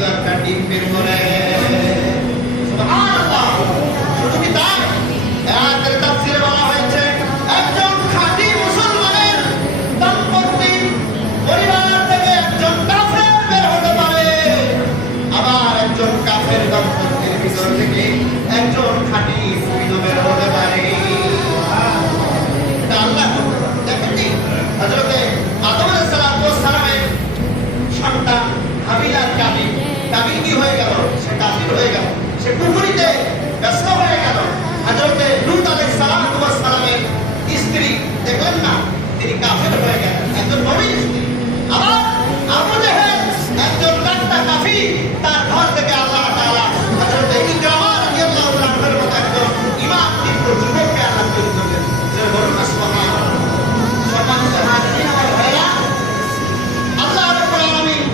কিন্তু একটা ডিম বের করে। সুবহানাল্লাহ। শুধু কি তাই? আয়াতের তাফসীরে বলা হয়েছে একজন খাঁটি মুসলমানের দম্পতি পরিবার থেকে একজন কাফের বের হতে পারে, আবার একজন কাফের দম্পতির ভিতর থেকে একজন খাঁটি মুমিন বের হতে পারে। এটা আল্লাহ দেখেননি? হযরতে আদম আলাইহিস সালামের সন্তান হাবিল আর কাবিল, কাবিল কি হয়ে গেল? সে কাফির হয়ে গেল, সে কুফরিতে ব্যস্ত হয়ে গেল। হযরতে লূত আলাইহিস সালামের স্ত্রী দেখলেন না, তিনি কাফের হয়ে গেলেন, একজন মুমিন স্ত্রী। আবার আবু জেহেল একজন কাফের কাফির, তার ঘর থেকে আল্লাহ তাআলা হযরতে ইকরামা রাদিয়াল্লাহু আনহুর মতো একজন ইমাম দীপ্ত যুবককে আল্লাহ তৈরি করলেন। যে বলুন না সুবহানাল্লাহ। সম্মানিত হাজিরিন আমার ভাইরা, আল্লাহ রাব্বুল আলামিন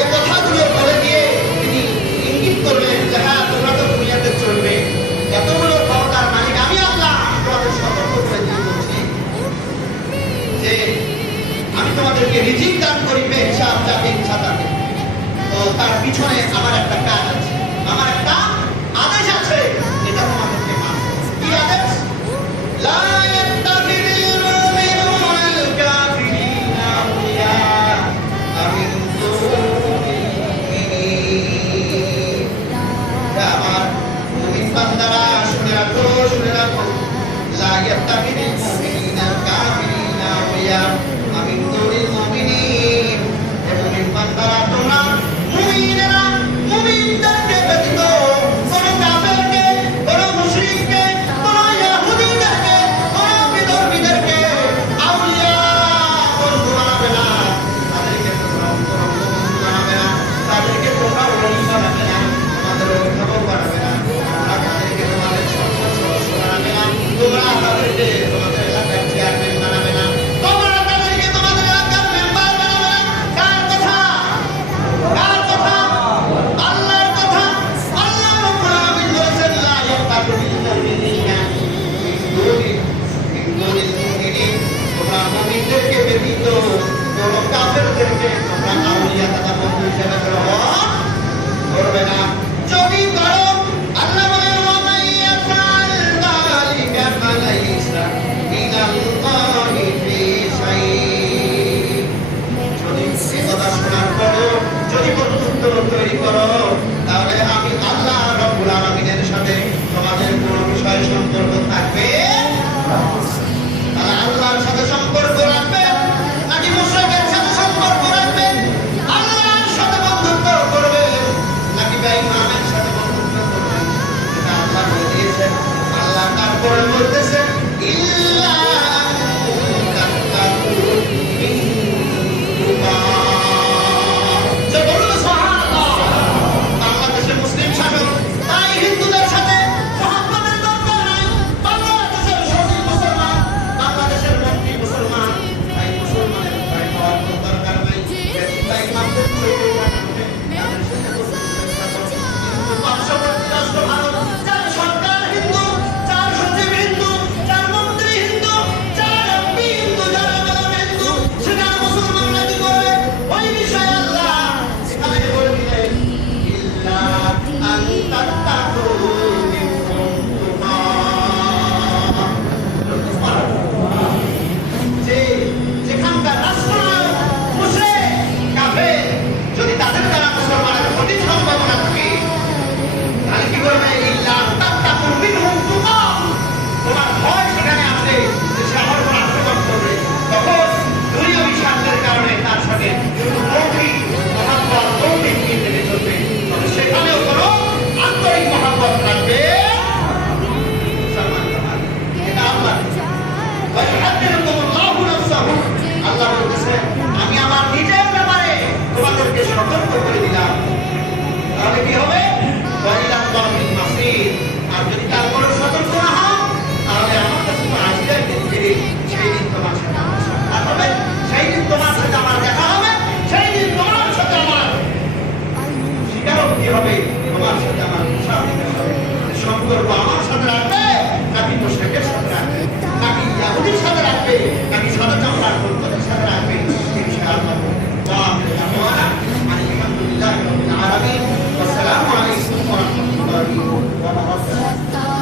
এই কথাগুলো বলে দিয়ে তিনি ইঙ্গিত করলেন যে হ্যাঁ, তোমরা তো দুনিয়াতে চলবে, এতগুলো ক্ষমতার মালিক আমি আল্লাহ। তোমাদের সতর্ক করে দিয়ে বলছি যে আমি তোমাদেরকে রিজিক দান করি বেহিসাব, যাকে ইচ্ছা তাকে। তো তার পিছনে আমার একটা কাজ আছে, আমার একটা আদেশ আছে, এটা তোমাদেরকে মানতে হবে। কি আদেশ? লা ইয়াত্তাখিযুল মুমিনুনাল কাফিরিনা আউলিয়া মিন দুনিল মুমিনিন। আমার মুমিন বান্দারা শুনে রাখো, শুনে রাখো। লা ইয়াত্তাখিযুল মুমিনুনাল কাফিরিনা আউলিয়া মিন দুনিল মুমিনিন। হে মুমিন বান্দারা, তোমরা মুমিনেরা মুমিনদেরকে ব্যতীত কোন কাফেরকে, কোন মুশরিককে, কোন ইহুদিদেরকে, কোন বিধর্মীদেরকে আউলিয়া বন্ধু বানাবে না। তাদেরকে তোমরা অন্তরঙ্গ বন্ধু বানাবে না, তাদেরকে তোমরা ওলি বানাবে না, তোমাদের অভিভাবক বানাবে না, তোমরা তাদেরকে তোমাদের সংসদ সদস্য বানাবে না, তোমরা তাদেরকে তোমাদের এলাকার চেয়ারম্যান বানাবে না, তোমরা তাদেরকে তোমাদের এলাকার মেম্বার বানাবে না। কার কথা? কার কথা? আল্লাহর কথা। আল্লাহ রাব্বুল আলামিন বলেছেন লা ইয়াত্তাখিযুল মুমিনিনা মিন দুনিল মুমিনিন। তোমরা মুমিনদেরকে ব্যতীত কোন কাফেরদেরকে তোমরা আউলিয়া তথা বন্ধু হিসেবে গ্রহণ করবে না। যদি করো, আল্লাহ বলেন ওয়া মান ইয়াফআল যালিকা ফালাইসা মিনাল্লাহি ফি শাইইন। যদি এই কথা শোনার পরও যদি বন্ধুত্ব তৈরি করো, তাহলে আমি আল্লাহ রাব্বুল আলামিনের সাথে তোমাদের কোনো বিষয়ে সম্পর্ক থাকবে না। তাহলে আল্লাহর সাথে সম্পর্ক রাখবে নাকি মুশরিকের সাথে সম্পর্ক রাখবে? আল্লাহর ওয়া মা